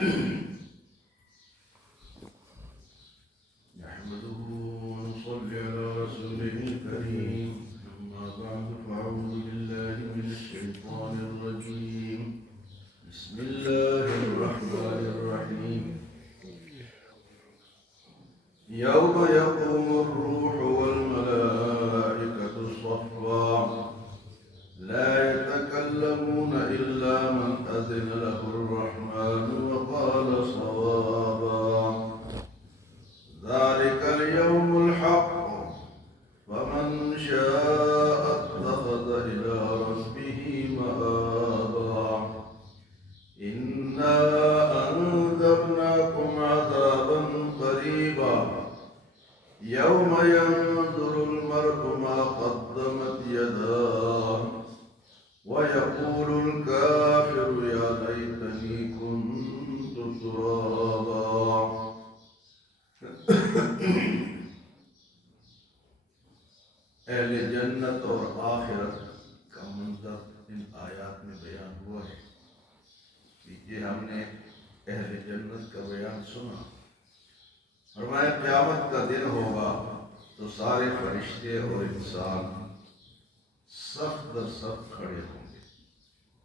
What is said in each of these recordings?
نحمده ونصلي على رسوله الكريم. أما بعد فأعوذ بالله من الشيطان الرجيم. بسم الله الرحمن الرحيم. يوم يقوم الروح والملائكة صفا لا يتكلمون إلا من أذن له الرحمن وقال صوابا. ذلك اليوم الحق فمن شاء اتخذ إلى ربه مآبا. إنا أنذرناكم عذابا قريبا يوم ينظر المرء ما قدمت يداه ويقول الكافر يا ليتني كنت ترابا. اہل جنت اور آخرت کا منظر ان آیات میں بیان ہوا ہے. یہ ہم نے اہل جنت کا بیان سنا. فرمایا قیامت کا دن ہوگا تو سارے فرشتے اور انسان صف در صف کھڑے ہوں گے.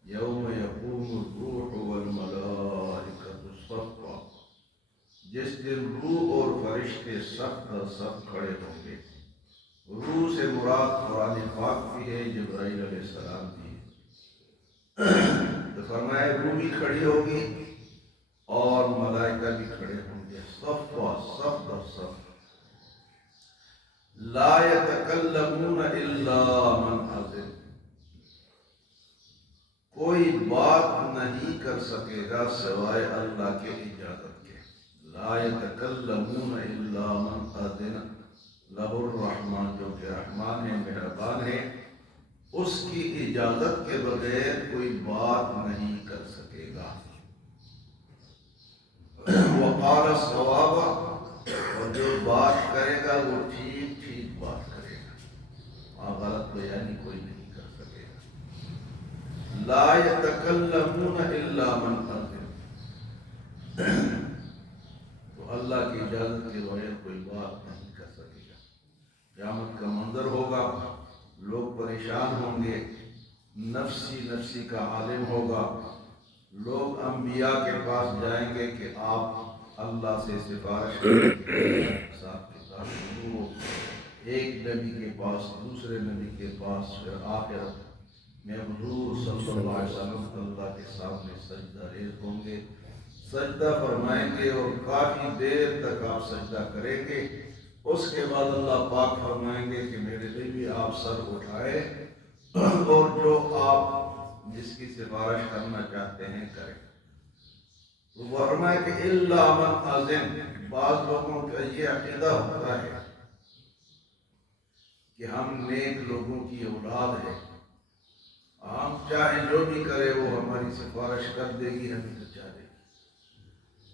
یوم یقوم الروح والملائکۃ صفا. جس دن روح اور فرشتے صف در صف کھڑے ہوں گے. روح سے مراد قرآن پاک بھی ہے، جبرائیل علیہ السلام بھی ہے. تو فرمایا روح بھی کھڑی ہوگی اور ملائکہ بھی کھڑے ہوں گے. صفا، صف در صف. لا يتکلمون الا من اذن. کوئی بات نہیں کر سکے گا سوائے اللہ کے اجازت کے. لا يتکلمون الا من اذن لہ الرحمن. جو کہ رحمان ہے، مہربان ہے، اس کی اجازت کے بغیر کوئی بات نہیں کر سکے گا. وقال صوابا. اور جو بات کرے گا وہ ٹھیک ٹھیک بات کرے گا. غلط بیانی کوئی نہیں کر سکے گا. لا يتکلمون الا من اذن. تو اللہ کی اجازت کے بغیر کوئی بات نہیں کر سکے گا. قیامت کا منظر ہوگا، لوگ پریشان ہوں گے، نفسی نفسی کا عالم ہوگا. لوگ انبیاء کے پاس جائیں گے کہ آپ اللہ سے سفارش کریں. ایک نبی کے پاس، دوسرے نبی کے پاس، پھر آخرت میں حضور صلی اللہ علیہ وسلم اللہ کے سامنے سجدہ ریز ہوں گے. سجدہ فرمائیں گے اور کافی دیر تک آپ سجدہ کریں گے. اس کے بعد اللہ پاک فرمائیں گے کہ میرے لیے بھی آپ سر اٹھائے اور جو آپ جس کی سفارش کرنا چاہتے ہیں کریں. فرمائے کہ الا من اذن. بعض لوگوں کا یہ عقیدہ ہوتا ہے کہ ہم نیک لوگوں کی اولاد ہے، ہم چاہے جو بھی کرے وہ ہماری سفارش کر دے گی، ہمیں بچا دے گی.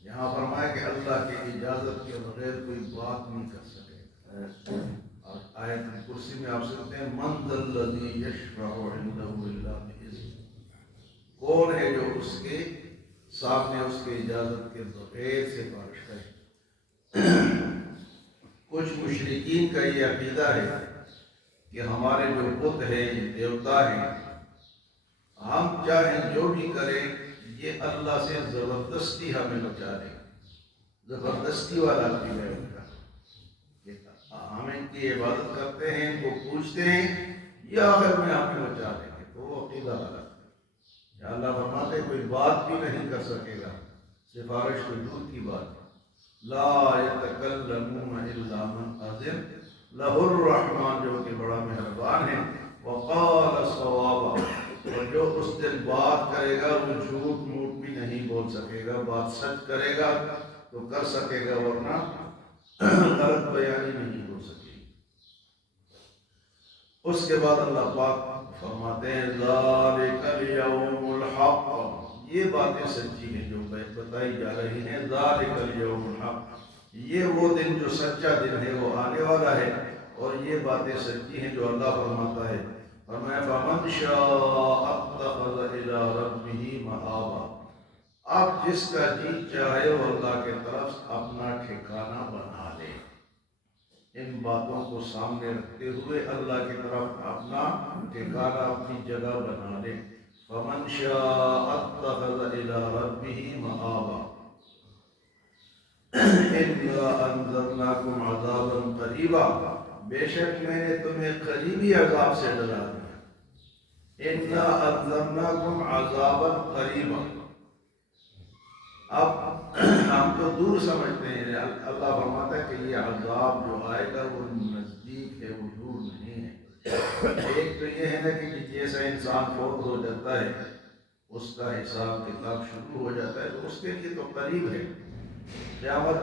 یہاں فرمایا کہ اللہ کی اجازت کے بغیر کوئی بات نہیں کر سکے. اور آیت کرسی میں آپ سنتے ہیں من ذا الذی یشفع عنده الا باذنہ. کون ہے جو اس کے سامنے اس کی اجازت کے بغیر سفارش کرے. کچھ مشرکین کا یہ عقیدہ ہے کہ ہمارے جو بت ہیں، دیوتا ہیں، ہم چاہیں جو بھی کریں یہ اللہ سے زبردستی ہمیں بچا دے. زبردستی والا عقیدہ ہے ان کا. ہم ان کی عبادت کرتے ہیں، ان کو پوچھتے ہیں، یہ آخر میں ہمیں بچا دیں گے. تو وہ عقیدہ غلط ہے. اللہ فرماتے کوئی بات بھی نہیں کر سکے گا، سفارش تو دور کی بات. لا يتکلمون الا من اذن لہ الرحمن. جو کہ بڑا مہربان ہے. وقال صوابا. اور جو اس دن بات کرے گا وہ جھوٹ موٹ بھی نہیں بول سکے گا. بات سچ کرے گا تو کر سکے گا، ورنہ غلط بیانی نہیں ہو سکے. اس کے بعد اللہ پاک فرماتے ہیں ذالک الیوم الحق. یہ باتیں سچی ہیں جو بتائی جا رہی ہیں. ذالک الیوم الحق. یہ وہ دن جو سچا دن ہے وہ آنے والا ہے، اور یہ باتیں سچی ہیں جو اللہ فرماتا ہے. فرمایا فمن شاء اتخذ الی ربہ مآبا. اب جس کا جی چاہے وہ اللہ کی طرف اپنا ٹھکانہ بنا لے۔ ان باتوں کو سامنے رکھتے ہوئے اللہ کی طرف اپنا ٹھکانہ، اپنی جگہ بنا لے۔ فمن شاء اتخذ الى ربه مآبا انا انذرناکم عذابا قریبا، بے شک میں نے تمہیں قریبی عذاب سے ڈرا دیا۔ انا انذرناکم عذابا قریبا، اب ہم تو دور سمجھتے ہیں، اللہ فرماتا ہے کہ یہ عذاب جو آئے گا وہ نزدیک ہے، وہ دور نہیں ہے۔ ایک تو یہ ہے نا کہ جیسا انسان فوت ہو جاتا ہے اس کا حساب کتاب شروع ہو جاتا ہے، تو اس کے لیے تو قریب ہے، قیامت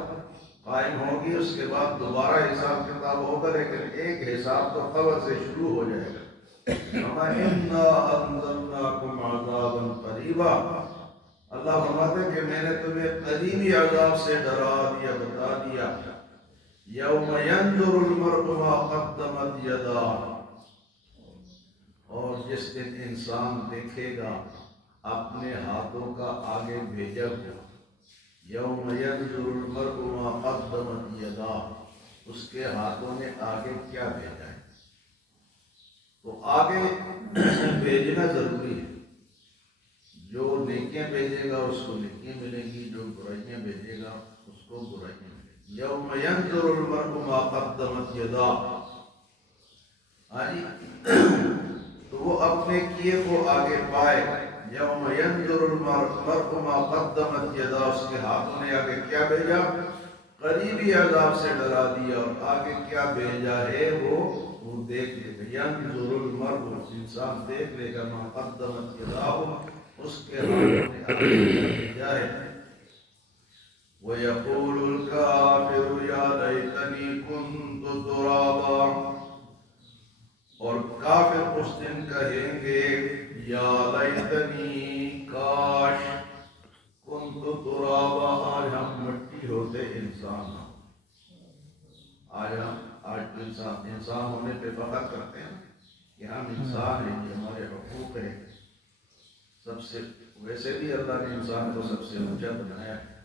قائم ہوگی، اس کے بعد دوبارہ حساب کتاب ہوگا، لیکن ایک حساب تو قبر سے شروع ہو جائے گا۔ اِنَّا أَنذَرْنَاكُمْ عَذَابًا قَرِيبًا، اللہ فرماتا ہے کہ میں نے تمہیں قریبی عذاب سے ڈرا دیا، بتا دیا۔ یوم ينظر المرء ما قدمت یداہ، اور جس دن انسان دیکھے گا اپنے ہاتھوں کا آگے بھیجا ہوا۔ یوم ينظر المرء ما قدمت یداہ، اس کے ہاتھوں نے آگے کیا بھیجا ہے، تو آگے بھیجنا ضروری ہے۔ جو نیکیاں بھیجے گا اس کو نیکیاں ملیں گی، جو برائیاں بھیجے گا اس کو برائیاں ملیں گی۔ یوم ينظر المرء ما قدمت یداہ، تو وہ اپنے کیے کو آگے پائے۔ یوم ينظر المرء ما قدمت یداہ، اس کے ہاتھوں نے آگے کیا بھیجا، قریبی عذاب سے ڈرا دیا، اور آگے کیا بھیجا ہے وہ دیکھ لے گا۔ ينظر المرء، انسان دیکھ لے گا، ما قدمت یداہ، اس کے ہاتھوں نے آگے کیا بھیجا ہے۔ وَيَقُولُ الْكَافِرُ يَا لَيْتَنِي كُنتُ تُرَابًا، اور کافر اس دن کہیں گے یا لیتنی، کاش، کنت ترابا، آج ہم مٹی ہوتے، انسان ہم۔ آج انسان ہونے پہ فخر کرتے ہیں کہ ہم انسان ہیں، یہ ہمارے حقوق ہیں۔ سب سے ویسے بھی اللہ نے انسان کو سب سے اونچا بنایا ہے،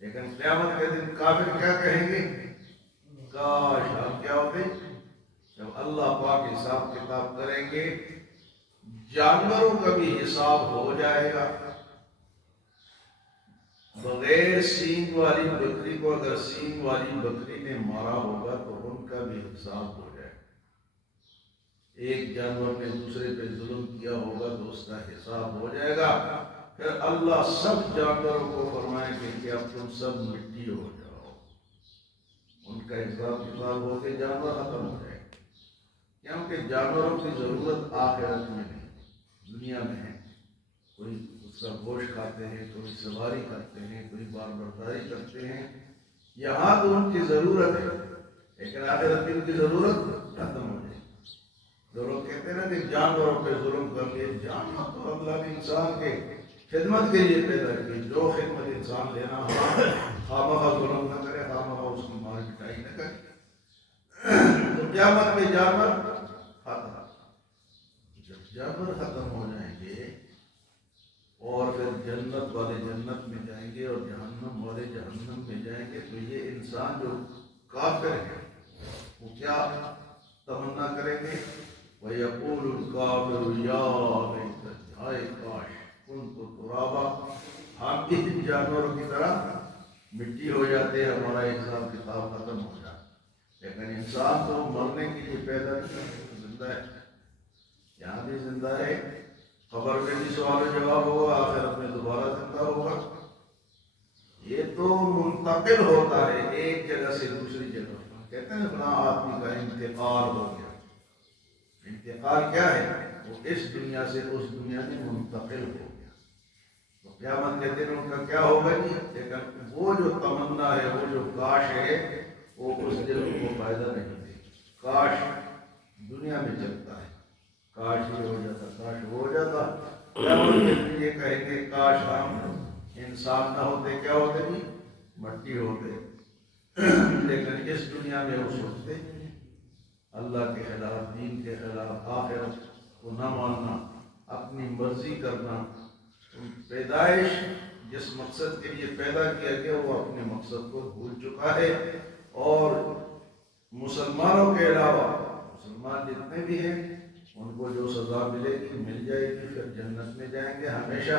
لیکن قیامت کے دن کافر کیا کہیں گے، کاش ہم کیا ہوتے۔ جب اللہ پاک حساب کتاب کریں گے، جانوروں کا بھی حساب ہو جائے گا۔ بغیر سینگ والی بکری کو اگر سینگ والی بکری نے مارا ہوگا تو ان کا بھی حساب ہو جائے گا۔ ایک جانور نے دوسرے پہ ظلم کیا ہوگا تو اس کا حساب ہو جائے گا۔ پھر اللہ سب جانوروں کو فرمائے گے کہ اب تم سب مٹی ہو جاؤ، ان کا حساب کتاب ہو کے جانور ختم ہو جائے گا، کیونکہ جانوروں کی ضرورت آخرت میں نہیں، دنیا میں ہے۔ کوئی اس کا گوشت کھاتے ہیں، کوئی سواری کرتے ہیں، کوئی بار برداری کرتے ہیں، یہاں تو ان کی ضرورت ہے، لیکن آخرت میں ان کی ضرورت ختم ہو جائے گی۔ جو لوگ کہتے ہیں نا کہ جانوروں پہ ظلم کر لیے، جانور تو اللہ نے انسان کے خدمت کے لیے پیدا کی، جو خدمت انسان لینا خواہ ظلم نہ کرے، خواہ اس کی مار پٹائی نہ کرے، تو قیامت میں جانور ختم۔ جب جانور ختم ہو جائیں گے اور پھر جنت والے جنت میں جائیں گے اور جہنم والے جہنم میں جائیں گے، تو یہ انسان جو کافر ہے وہ کیا تمنا کریں گے، وَيَقُولُ الْكَافِرُ يَا لَيْتَنِي، ہائے کاش كُنتُ تُرَابًا، ہم بھی جانوروں کی طرح مٹی ہو جاتے، ہمارا حساب کتاب ختم ہو جاتا۔ لیکن انسان تو مرنے کے لیے پیدا نہیں، زندہ ہے، یہاں بھی زندہ ہے، قبر میں بھی سوال و جواب ہوگا، آخرت میں دوبارہ زندہ ہوگا۔ یہ تو منتقل ہوتا ہے ایک جگہ سے دوسری جگہ۔ کہتے ہیں فلاں آدمی کا انتقال ہو گیا، انتقال کیا ہے، وہ اس دنیا سے اس دنیا میں منتقل ہو گیا۔ تو قیامت کے دن ان کا کیا ہوگا جی، لیکن وہ جو تمنا ہے، وہ جو کاش ہے، وہ اس دن ان کو فائدہ نہیں دے گی۔ کاش دنیا میں چلتا ہے، کاش یہ ہو جاتا، کاش وہ ہو جاتا۔ قیامت کے دن یہ کہیں گے کاش ہم انسان نہ ہوتے، کیا ہوتے جی، مٹی ہوتے۔ لیکن اس دنیا میں وہ سوچتے اللہ کے خلاف، دین کے خلاف، آخرت کو نہ ماننا، اپنی مرضی کرنا، پیدائش جس مقصد کے لیے پیدا کیا گیا وہ اپنے مقصد کو بھول چکا ہے، اور مسلمانوں کے علاوہ مسلمان جتنے بھی ہیں ان کو جو سزا ملے گی مل جائے گی، پھر جنت میں جائیں گے، ہمیشہ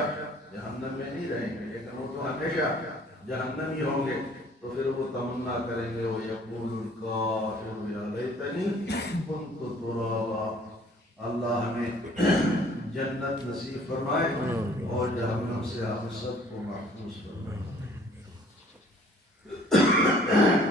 جہنم میں نہیں رہیں گے، لیکن وہ تو ہمیشہ جہنم ہی ہوں گے۔ تو پھر وہ تمنا کریں گے، وَيَقُولُ الْكَافِرُ يَا لَيْتَنِي كُنتُ تُرَابًا۔ اللہ ہمیں جنت نصیب فرمائے اور جہنم سے ہم سب کو محفوظ فرمائے۔